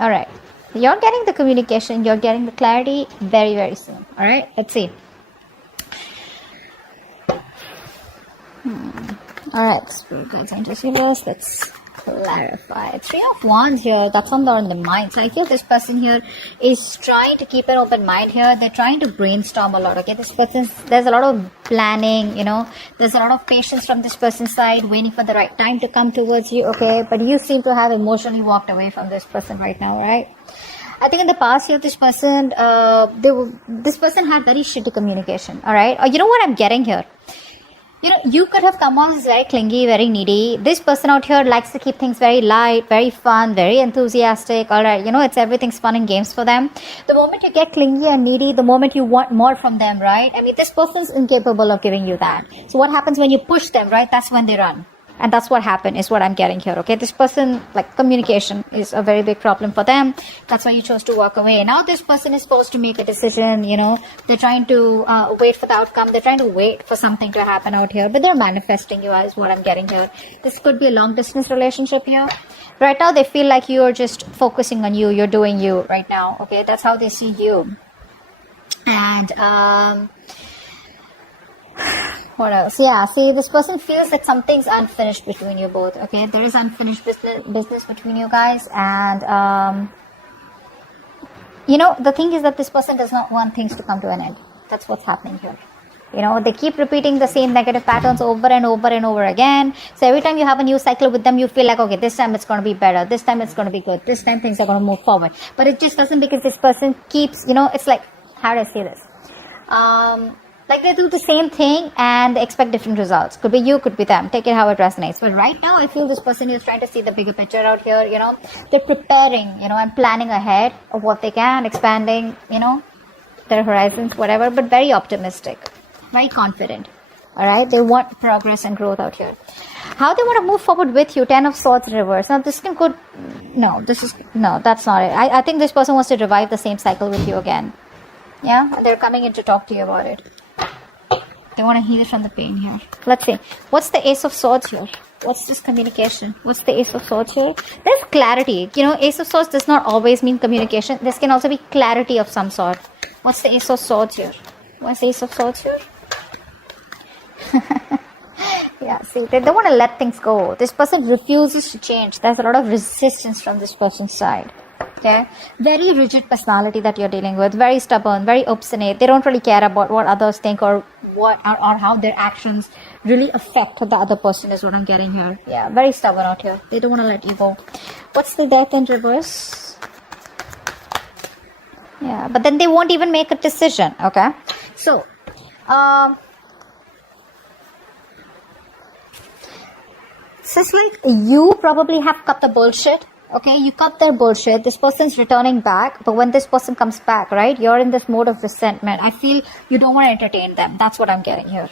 All right. You're getting the communication. You're getting the clarity very, very soon. All right. Let's see. All right. Spirit guides and receivers. Let's clarify. Three of Wands here. That's on the mind. So I feel this person here is trying to keep an open mind here. They're trying to brainstorm a lot. Okay, this person, there's a lot of planning, you know, there's a lot of patience from this person's side, waiting for the right time to come towards you. Okay, but you seem to have emotionally walked away from this person right now, right? I think in the past here, this person this person had very shitty communication. All right, or you know what I'm getting here, you know, you could have come on as very clingy, very needy. This person out here likes to keep things very light, very fun, very enthusiastic. All right, you know, it's everything's fun and games for them. The moment you get clingy and needy, the moment you want more from them, right? I mean, this person's incapable of giving you that. So what happens when you push them, right? That's when they run. And that's what happened, is what I'm getting here, okay? This person, like, communication is a very big problem for them. That's why you chose to walk away. Now this person is supposed to make a decision, you know. They're trying to wait for the outcome. They're trying to wait for something to happen out here. But they're manifesting you, is what I'm getting here. This could be a long-distance relationship here. Right now, they feel like you're just focusing on you. You're doing you right now, okay? That's how they see you. And, what else? Yeah, see, this person feels that something's unfinished between you both, okay? There is unfinished business between you guys. And, you know, the thing is that this person does not want things to come to an end. That's what's happening here. You know, they keep repeating the same negative patterns over and over and over again. So every time you have a new cycle with them, you feel like, okay, this time it's going to be better. This time it's going to be good. This time things are going to move forward. But it just doesn't, because this person keeps, you know, it's like, how do I say this? Like, they do the same thing and they expect different results. Could be you, could be them. Take it how it resonates. But right now, I feel this person is trying to see the bigger picture out here, you know. They're preparing, you know, and planning ahead of what they can, expanding, you know, their horizons, whatever, but very optimistic, very confident. All right? They want progress and growth out here. How they want to move forward with you, 10 of Swords reverse. Now, this can go, no, that's not it. I think this person wants to revive the same cycle with you again. Yeah? They're coming in to talk to you about it. They want to heal from the pain here. Let's see. What's the Ace of Swords here? What's this communication? What's the Ace of Swords here? There's clarity. You know, Ace of Swords does not always mean communication. This can also be clarity of some sort. What's the Ace of Swords here? What's the Ace of Swords here? Yeah, see, they don't want to let things go. This person refuses to change. There's a lot of resistance from this person's side. Okay, very rigid personality that you're dealing with, very stubborn, very obstinate. They don't really care about what others think or how their actions really affect the other person, is what I'm getting here. Yeah, very stubborn out here. They don't want to let you go. What's the Death in reverse? Yeah, but then they won't even make a decision. Okay, so it's like you probably have cut the bullshit. Okay, you cut their bullshit. This person's returning back. But when this person comes back, right, you're in this mode of resentment. I feel you don't want to entertain them. That's what I'm getting here.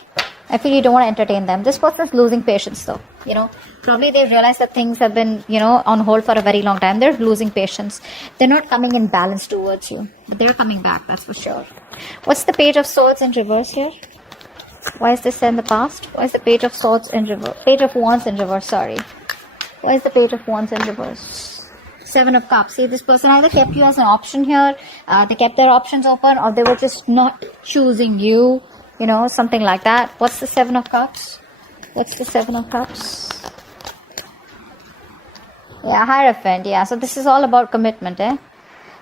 I feel you don't want to entertain them. This person's losing patience though. You know, probably they realize that things have been, you know, on hold for a very long time. They're losing patience. They're not coming in balance towards you. But they're coming back, that's for sure. What's the Page of Swords in reverse here? Why is this in the past? Why is the Page of Swords in reverse? Page of Wands in reverse, sorry. Why is the Page of Wands in reverse? Seven of Cups. See, this person either kept you as an option here, they kept their options open, or they were just not choosing you, you know, something like that. What's the Seven of Cups? What's the Seven of Cups? Yeah, Hierophant. Yeah, so this is all about commitment, eh?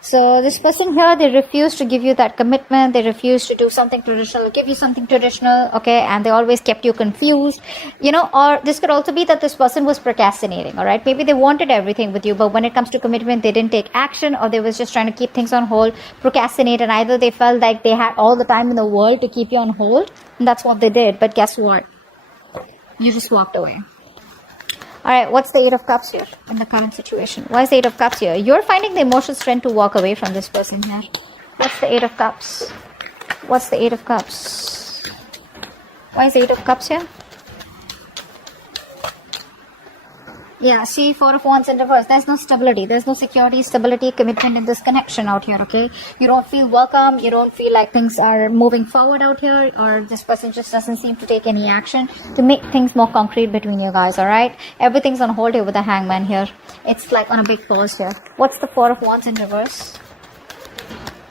So this person here, they refuse to give you that commitment. They refuse to do something traditional, give you something traditional, okay? And they always kept you confused, you know. Or this could also be that this person was procrastinating, all right? Maybe they wanted everything with you, but when it comes to commitment, they didn't take action, or they was just trying to keep things on hold, procrastinate. And either they felt like they had all the time in the world to keep you on hold, and that's what they did. But guess what? You just walked away. Alright, what's the Eight of Cups here in the current situation? Why is the Eight of Cups here? You're finding the emotional strength to walk away from this person here. What's the Eight of Cups? What's the Eight of Cups? Why is the Eight of Cups here? Yeah, see, Four of Wands in reverse. There's no stability. There's no security, stability, commitment in this connection out here, okay? You don't feel welcome. You don't feel like things are moving forward out here, or this person just doesn't seem to take any action to make things more concrete between you guys, alright? Everything's on hold here with the Hangman here. It's like on a big pause here. What's the Four of Wands in reverse?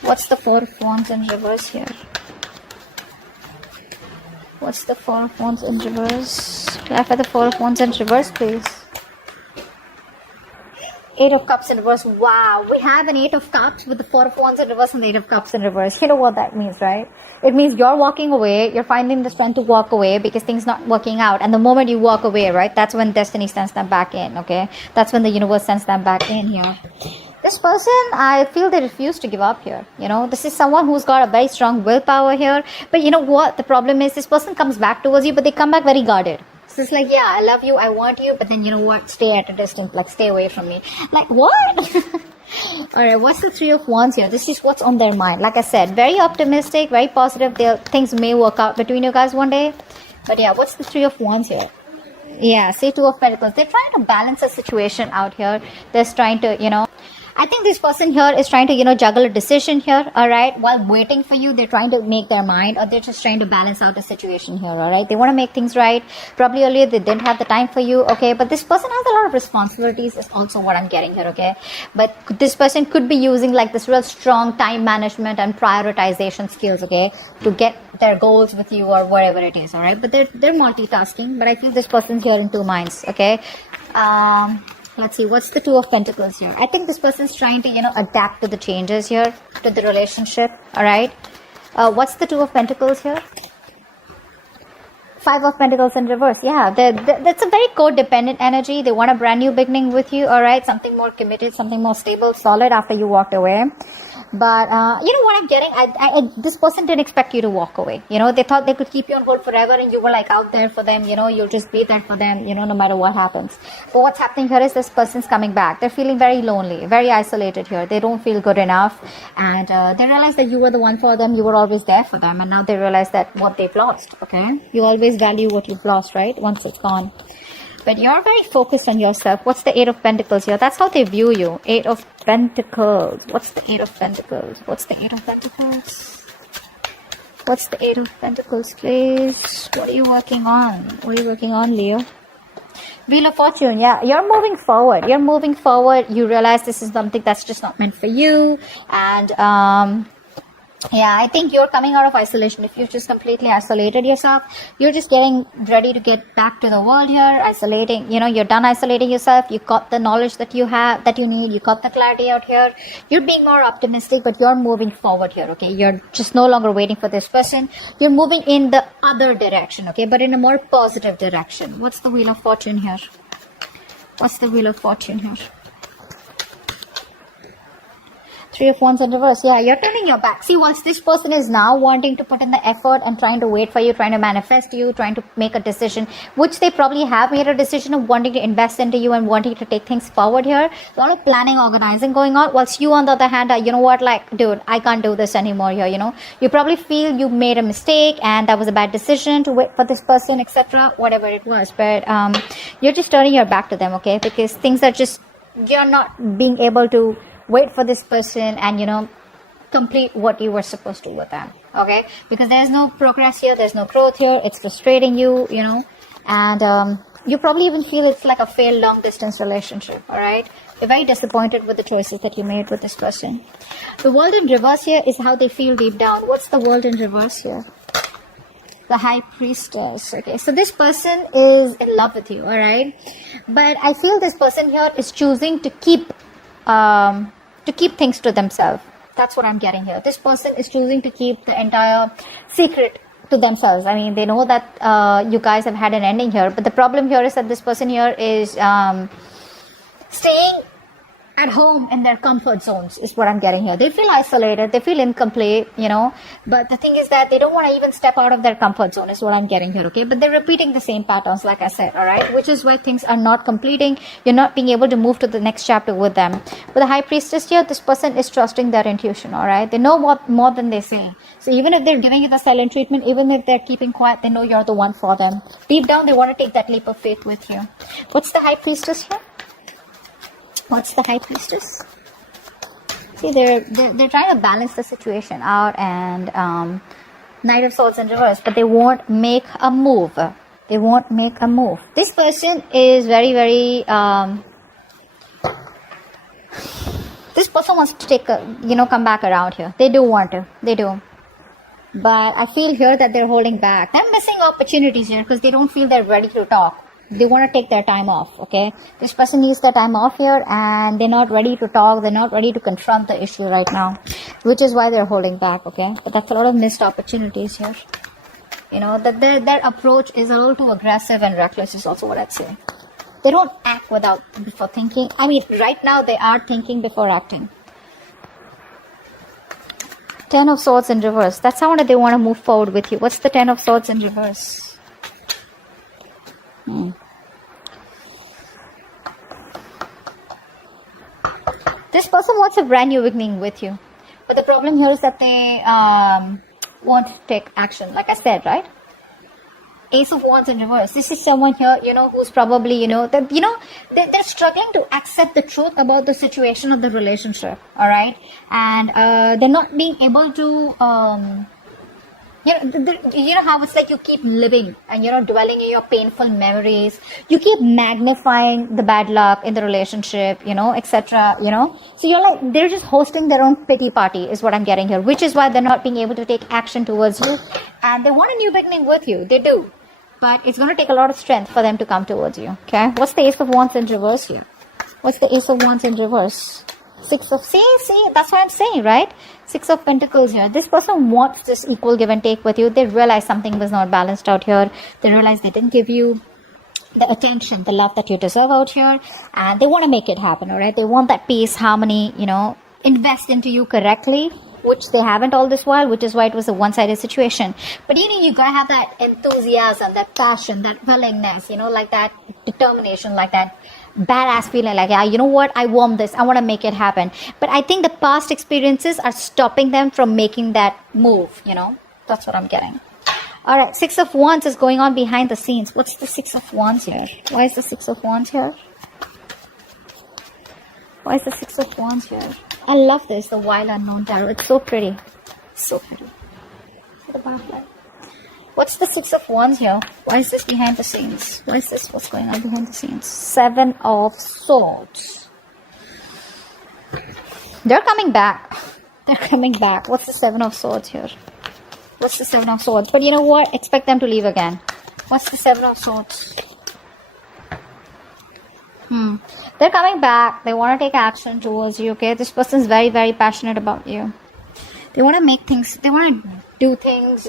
What's the Four of Wands in reverse here? What's the Four of Wands in reverse? Clarify the Four of Wands in reverse, please. Eight of Cups in reverse. Wow, we have an Eight of Cups with the Four of Wands in reverse and the Eight of Cups in reverse. You know what that means, right? It means you're walking away, you're finding the strength to walk away because things not working out. And the moment you walk away, right, that's when destiny sends them back in, okay? That's when the universe sends them back in here. This person, I feel they refuse to give up here. You know, this is someone who's got a very strong willpower here. But you know what? The problem is this person comes back towards you, but they come back very guarded. So it's like, yeah, I love you, I want you, but then you know what? Stay at a distance, like stay away from me. Like, what? Alright, what's the Three of Wands here? This is what's on their mind. Like I said, very optimistic, very positive. Things may work out between you guys one day. But yeah, what's the Three of Wands here? Yeah, say Two of Pentacles. They're trying to balance a situation out here. They're trying to, you know, I think this person here is trying to, you know, juggle a decision here, all right? While waiting for you, they're trying to make their mind, or they're just trying to balance out the situation here, all right? They want to make things right. Probably earlier they didn't have the time for you, okay? But this person has a lot of responsibilities is also what I'm getting here, okay? But this person could be using like this real strong time management and prioritization skills, okay? To get their goals with you or whatever it is, all right? But they're multitasking, but I feel this person's here in two minds, okay? Let's see, what's the Two of Pentacles here? I think this person's trying to, you know, adapt to the changes here, to the relationship, alright? What's the Two of Pentacles here? Five of Pentacles in reverse. Yeah, that's a very codependent energy. They want a brand new beginning with you, alright? Something more committed, something more stable, solid after you walked away. But, you know what I'm getting? This person didn't expect you to walk away. You know, they thought they could keep you on hold forever and you were like out there for them. You know, you'll just be there for them, you know, no matter what happens. But what's happening here is this person's coming back. They're feeling very lonely, very isolated here. They don't feel good enough. And they realize that you were the one for them. You were always there for them. And now they realize that what they've lost, okay? You always value what you've lost, right? Once it's gone. But you're very focused on yourself. What's the Eight of Pentacles here? That's how they view you. Eight of Pentacles. What's the Eight of Pentacles? What's the Eight of Pentacles? What's the Eight of Pentacles, please? What are you working on? What are you working on, Leo? Wheel of Fortune. Yeah, you're moving forward. You're moving forward. You realize this is something that's just not meant for you. And, yeah, I think you're coming out of isolation. If you've just completely isolated yourself, you're just getting ready to get back to the world here, isolating, you know, you're done isolating yourself. You got the knowledge that you have, that you need. You got the clarity out here. You're being more optimistic, but you're moving forward here, okay? You're just no longer waiting for this person. You're moving in the other direction, okay? But in a more positive direction. What's the Wheel of Fortune here? What's the Wheel of Fortune here? Three of Wands in reverse. Yeah, you're turning your back. See, once this person is now wanting to put in the effort and trying to wait for you, trying to manifest you, trying to make a decision, which they probably have made a decision of wanting to invest into you and wanting to take things forward here. A lot of planning, organizing going on. Whilst you, on the other hand, are, you know what, like, dude, I can't do this anymore here, you know. You probably feel you made a mistake and that was a bad decision to wait for this person, etc. Whatever it was. But you're just turning your back to them, okay? Because things are just, you're not being able to wait for this person and, you know, complete what you were supposed to with them, okay? Because there's no progress here, there's no growth here, it's frustrating you, you know, and you probably even feel it's like a failed long distance relationship, all right? You're very disappointed with the choices that you made with this person. The World in reverse here is how they feel deep down. What's the World in reverse here? The High Priestess. Okay, so this person is in love with you, all right? But I feel this person here is choosing to keep things to themselves. That's what I'm getting here. This person is choosing to keep the entire secret to themselves. I mean, they know that you guys have had an ending here, but the problem here is that this person here is staying at home in their comfort zones is what I'm getting here. They feel isolated, they feel incomplete, you know, but the thing is that they don't want to even step out of their comfort zone is what I'm getting here, okay? But they're repeating the same patterns, like I said, all right? Which is why things are not completing. You're not being able to move to the next chapter with them. With the High Priestess here, this person is trusting their intuition, all right? They know what more than they say. So even if they're giving you the silent treatment, even if they're keeping quiet, they know you're the one for them. Deep down, they want to take that leap of faith with you. What's the High Priestess here? What's the High Priestess? See, they're trying to balance the situation out, and Knight of Swords in reverse, but they won't make a move. They won't make a move. This person is very, very... this person wants to take come back around here. They do want to. They do. But I feel here that they're holding back. They're missing opportunities here because they don't feel they're ready to talk. They want to take their time off, okay? This person needs their time off here, and they're not ready to talk. They're not ready to confront the issue right now, which is why they're holding back, okay? But that's a lot of missed opportunities here. You know, that their approach is a little too aggressive and reckless is also what I'd say. They don't act before thinking. I mean, right now they are thinking before acting. Ten of Swords in reverse. That's how they want to move forward with you. What's the Ten of Swords in reverse? This person wants a brand new beginning with you. But the problem here is that they won't take action. Like I said, right? Ace of Wands in reverse. This is someone here, who's probably, they're struggling to accept the truth about the situation of the relationship. All right. And they're not being able to, how it's like you keep living and, dwelling in your painful memories. You keep magnifying the bad luck in the relationship, etc., So you're like, they're just hosting their own pity party is what I'm getting here, which is why they're not being able to take action towards you. And they want a new beginning with you. They do. But it's going to take a lot of strength for them to come towards you. Okay. What's the Ace of Wands in reverse here? What's the Ace of Wands in reverse? See, that's what I'm saying, right? Six of Pentacles here. This person wants this equal give and take with you. They realize something was not balanced out here. They realize they didn't give you the attention, the love that you deserve out here. And they want to make it happen, all right? They want that peace, harmony, invest into you correctly, which they haven't all this while, which is why it was a one-sided situation. But, you got to have that enthusiasm, that passion, that willingness, like that determination, like that badass feeling like, yeah, you know what, I want this, I want to make it happen. But I think the past experiences are stopping them from making that move, that's what I'm getting. All right, Six of Wands is going on behind the scenes. What's the Six of Wands here? Why is the Six of Wands here? Why is the Six of Wands here? I love this, the Wild Unknown Tarot. It's so pretty. So pretty. The backlight. What's the Six of Wands here? Why is this behind the scenes? Why is this? What's going on behind the scenes? Seven of Swords. They're coming back. They're coming back. What's the Seven of Swords here? What's the Seven of Swords? But you know what? Expect them to leave again. What's the Seven of Swords? They're coming back. They want to take action towards you, okay? This person's very, very passionate about you. They want to make things, they want to do things,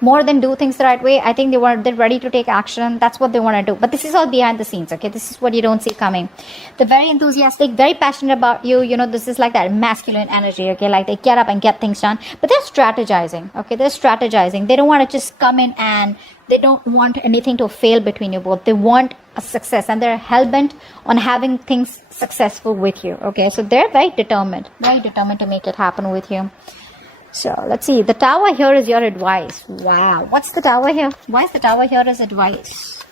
more than do things the right way. I think they're ready to take action. That's what they want to do. But this is all behind the scenes, okay? This is what you don't see coming. They're very enthusiastic, very passionate about you. This is like that masculine energy, okay? Like they get up and get things done. But they're strategizing, okay? They're strategizing. They don't want to just come in and they don't want anything to fail between you both. They want a success and they're hell-bent on having things successful with you, okay? So they're very determined to make it happen with you. So let's see. The Tower here is your advice. Wow. What's the Tower here? Why is the Tower here as advice?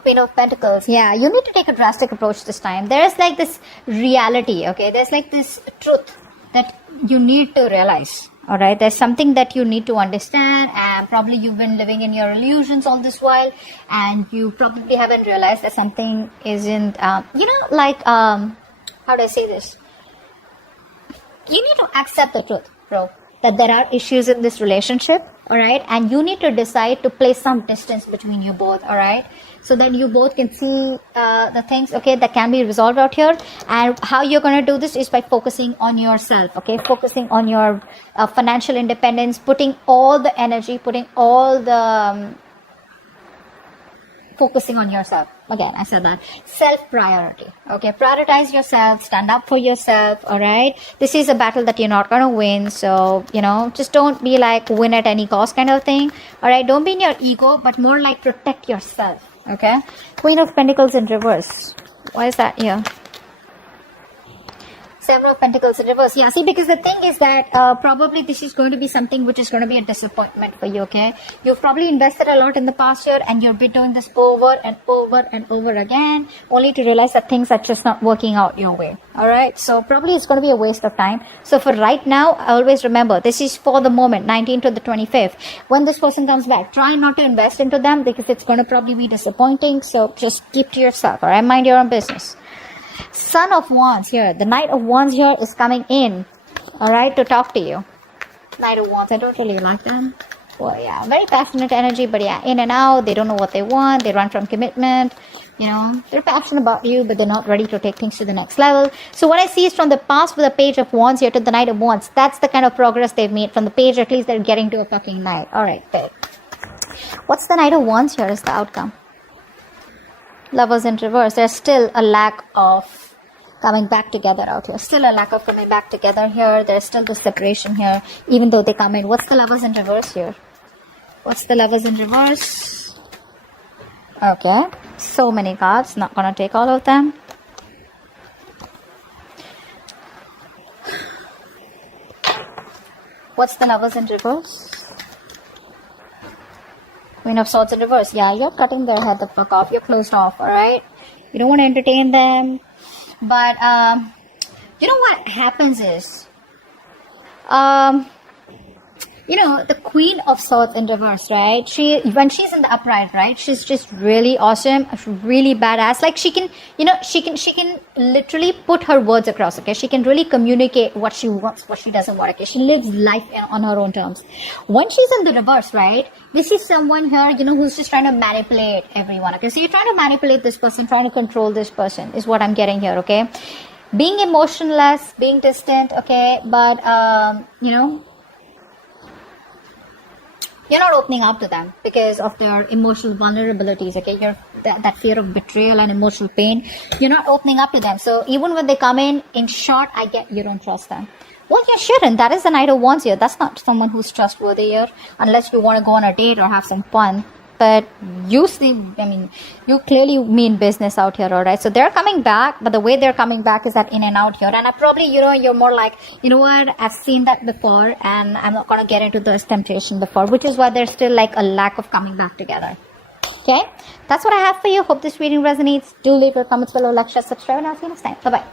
Queen of Pentacles. Yeah, you need to take a drastic approach this time. There's like this reality, okay? There's like this truth that you need to realize. All right, there's something that you need to understand, and probably you've been living in your illusions all this while, and you probably haven't realized that something isn't, how do I say this? You need to accept the truth, bro, that there are issues in this relationship, all right, and you need to decide to place some distance between you both, all right, so that you both can see the things, okay, that can be resolved out here. And how you're going to do this is by focusing on yourself, okay, focusing on your financial independence, putting all the energy, focusing on yourself. Again, I said that. Self-priority. Okay, prioritize yourself, stand up for yourself, all right? This is a battle that you're not going to win, so, just don't be like win at any cost kind of thing, all right? Don't be in your ego, but more like protect yourself, okay? Queen of Pentacles in reverse. Why is that here? Seven of Pentacles in reverse. Yeah, see, because the thing is that probably this is going to be something which is going to be a disappointment for you, okay? You've probably invested a lot in the past year and you've been doing this over and over and over again, only to realize that things are just not working out your way, all right? So probably it's going to be a waste of time. So for right now, always remember, this is for the moment, 19th to the 25th. When this person comes back, try not to invest into them because it's going to probably be disappointing. So just keep to yourself, all right? Mind your own business. Son of Wands here. The Knight of Wands here is coming in, all right, to talk to you. Knight of Wands, I don't really like them. Well, yeah, very passionate energy, but yeah, in and out. They don't know what they want. They run from commitment. You know, they're passionate about you, but they're not ready to take things to the next level. So what I see is from the past with the Page of Wands here to the Knight of Wands. That's the kind of progress they've made. From the page, at least they're getting to a fucking Knight. All right, babe. What's the Knight of Wands here is the outcome? Lovers in reverse. There's still a lack of coming back together out here. Still a lack of coming back together here. There's still the separation here, even though they come in. What's the Lovers in reverse here? What's the Lovers in reverse? Okay. So many cards. Not gonna take all of them. What's the Lovers in reverse? Queen of Swords in reverse. Yeah, you're cutting their head the fuck off. You're closed off, alright? You don't want to entertain them. But, you know what happens is, you know, the Queen of Swords in reverse, right? When she's in the upright, right? She's just really awesome, really badass. Like she can, you know, she can literally put her words across, okay? She can really communicate what she wants, what she doesn't want, okay? She lives life on her own terms. When she's in the reverse, right? This is someone here, you know, who's just trying to manipulate everyone, okay? So you're trying to manipulate this person, trying to control this person is what I'm getting here, okay? Being emotionless, being distant, okay? But, you know, you're not opening up to them because of their emotional vulnerabilities, okay? That fear of betrayal and emotional pain. You're not opening up to them. So even when they come in short, I get you don't trust them. Well, you shouldn't. That is the Knight of Wands here. That's not someone who's trustworthy here, unless you want to go on a date or have some fun. But you clearly mean business out here, alright? So they're coming back, but the way they're coming back is that in and out here. And I probably, you know, you're more like, you know what, I've seen that before and I'm not going to get into this temptation before, which is why there's still like a lack of coming back together. Okay? That's what I have for you. Hope this reading resonates. Do leave your comments below, like, share, subscribe, and I'll see you next time. Bye-bye.